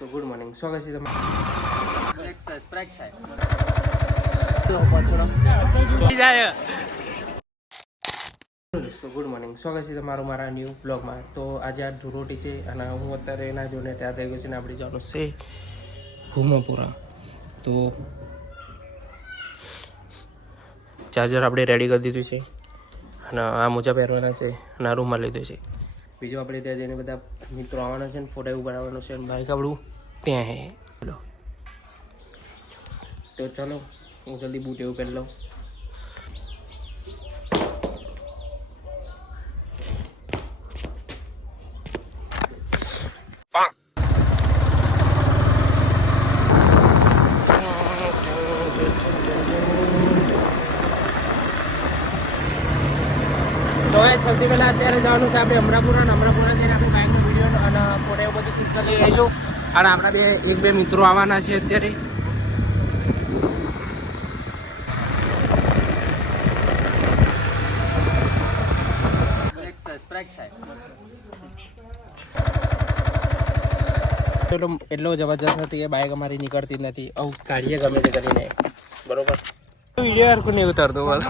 તો good morning સ્વાગત છે તમારું ગુડ મોર્નિંગ સ્વાગત છે તમારું મારા ન્યૂ બ્લોગમાં. તો આજે આ ધુરોટી છે અને હું અત્યારે એના જોઈને ત્યાં થઈ ગયો છે ને આપણી જવાનું છે ભૂમોપુરા. તો ચાર્જર આપણે રેડી કરી દીધું છે અને આ મોજા પહેરવાના છે અને આ રૂમમાં લીધું છે. બીજું આપણે ત્યાં જઈને બધા મિત્રો આવવાના છે ને ફોટા એવું બનાવવાનું છે અને બાઈક આપણું ત્યાં હે. તો ચલો હું જલ્દી બૂટ એવું પહેરી લઉં. તો સૌથી પહેલાં અત્યારે જવાનું છે આપણે અમરાપુરા જઈને આપણે બાઇકનો વિડીયો અને ફોટો એવું બધું શૂટ કરી લઈશું. અને આપણા બે મિત્રો આવવાના છે અત્યારે. એટલો જબરજસ્ત નથી એ બાઇક અમારી નીકળતી જ નથી. આવું કાઢીએ ગમે તે કરીને બરોબર. વિડીયો હરખું નહીં ઉતારતો બસ.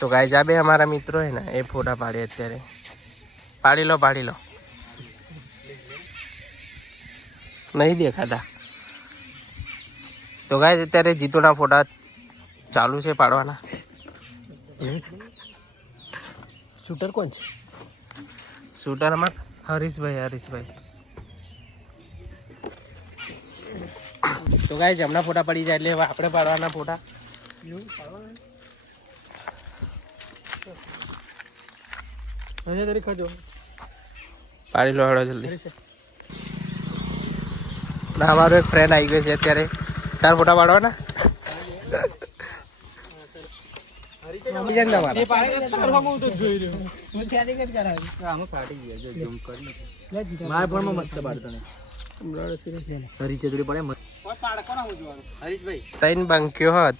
તો ગાઈસ આ બે हमारा મિત્રો है ना એ ફોટા પાડે અત્યારે. પાડી લો નહીં દેખાતા. તો ગાઈસ અત્યારે જીતુના ફોટા ચાલુ છે પાડવાના. શૂટર કોણ છે? શૂટર અમારા હરીશભાઈ. તો ગાઈસ હમણાં ફોટા પડી જાય એટલે આપણે પાડવાના ફોટા. પાડી લો હળો જલ્દી. અમારો એક ફ્રેન્ડ આવી ગયો છે અત્યારે. તાર ફોટા પાડવાના?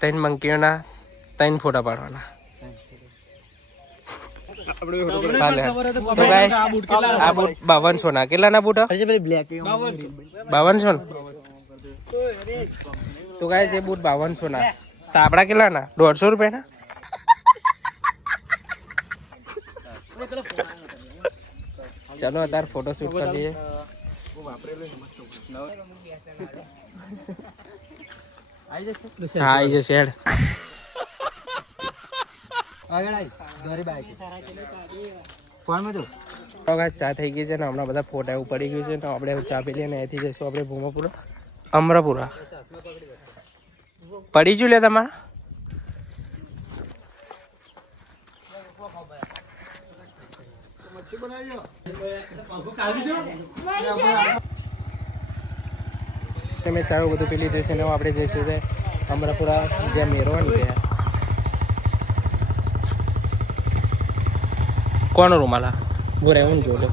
ત્રણ બંકીઓના 3 ફોટા પાડવાના. આ બૂટ 5200 ના. કેટલાના બૂટ? 5200. તો ગાઈસ એ બૂટ 5200 ના. તો આપડા કેટલાના? 150 રૂપિયાના. ચલો અત્યારે ફોટો શૂટ કરી લઈએ. હા આવી જશે હેડ. ચા થઈ ગઈ છે ને હમણાં બધા ફોટા એવું પડી ગયું છે ને આપણે ચા પી લઈએ ને અહીંથી જઈશું આપણે ભૂમાપુરા અમરાપુરા. પડી ગયું લે તમારા? મેં ચા બધું પી લીધું છે ને આપણે જઈશું છે અમરાપુરા જ્યાં મેરવાની ત્યાં. કોનો રૂમાલા બોરે હું જો લે.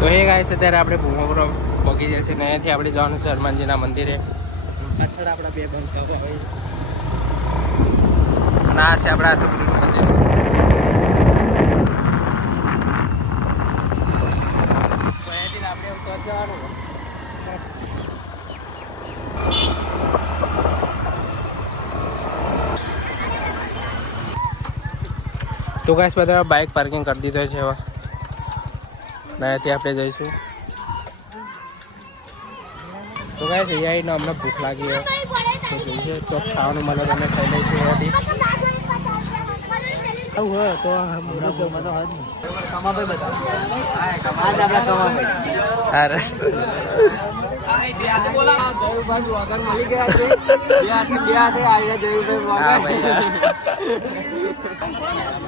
તો એ ગાય છે ત્યારે આપણે ભૂમાપુરા પહોંચી જશે ને અહીંયાથી આપણે જવાનું છે હનુમાનજીના મંદિરે. પાછળ આપણા બે બંધ અને આ છે આપણા સદગુરુનું મંદિર. તો ગાઈસ બધા બાઇક પાર્કિંગ કરી દીધો છે હવે. ત્યાંથી આપણે જઈશું. તો ગાઈસ અહીંયા આવીને અમને ભૂખ લાગી હોય તો જોઈએ તો ખાવાનું મળે તમે ખાઈ લઈશું એનાથી. આવું હોય તો હા રસ.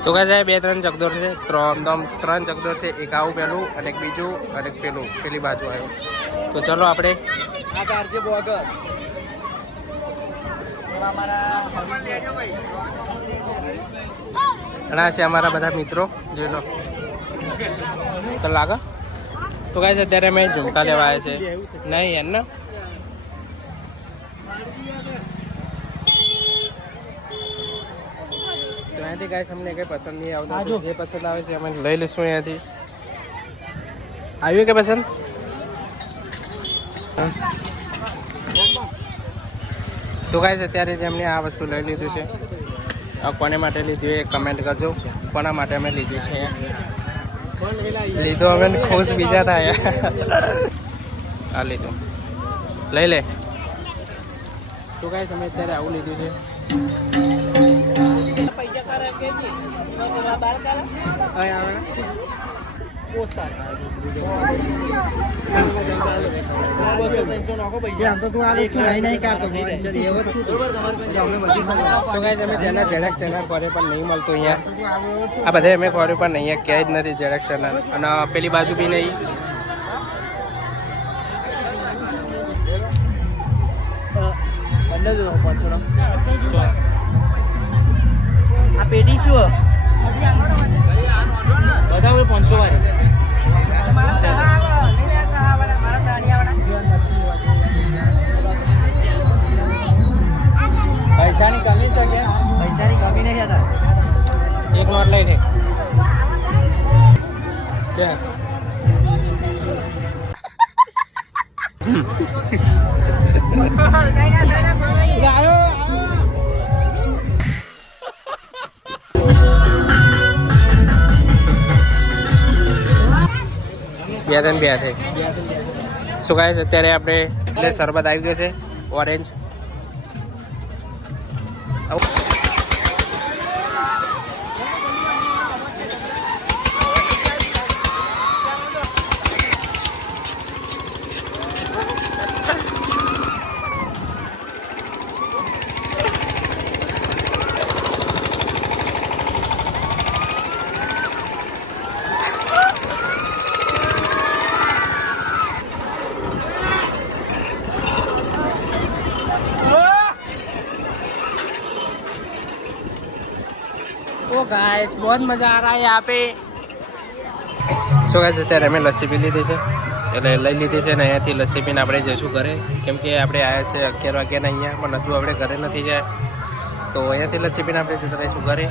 તો કહે છે 2-3 ચકદોર છે. 3 ચકદોર છે. એક આવું પેલું અને એક બીજું અને એક પેલું પેલી બાજુ આવ્યું. તો ચલો આપણે અને આ છે અમારા બધા મિત્રો જોઈ લો તો લાગે તો ગાઈસ અત્યારે અમે ઝુમકા લેવા આવ્યા છે નહીં યાર ને તો અહીંયાથી ગાઈસ અમને કંઈ પસંદ નહીં આવતું જે પસંદ આવે છે અમે લઈ લઈશું અહીંયાથી આવ્યું કે પસંદ તો ગાઈસ અત્યારે જે અમને આ વસ્તુ લઈ લીધું છે કોને માટે લીધું એ કમેન્ટ કરજો કોના માટે અમે લીધું છે લીધો અમે ખુશ બીજા થાય આ લીધું લઈ લે તો ગાઈસ અમે અત્યારે આવું લીધું છે પણ નહીં મળતું અહીંયા આ બધે અમે કર્યું પણ અહીંયા ક્યાંય જ નથી ઝેરોક્સ ચેનલ અને પેલી બાજુ બી નહીં આ પેટી શું બધા 500 વાળી પૈસાની કમી છે કે પૈસાની કમી નહીં હતા એક નોટ લઈ લે ક્યાં બે થઈ શું ગાઈસ અત્યારે આપણે શરબત આવી ગયો છે ઓરેન્જ तो गाइस बहुत मजा आ रहा है यहाँ पे સો ગાઈસ અત્યારે અમે લસ્સી પી લીધી છે એટલે લઈ લીધી છે ને અહીંયાથી લસ્સી પીને આપણે જઈશું ઘરે કેમ કે આપણે આવ્યા છે 11 વાગ્યાના અહીંયા પણ હજુ આપણે ઘરે નથી જાય તો અહીંયાથી લસ્સી પીને આપણે જતા રહીશું ઘરે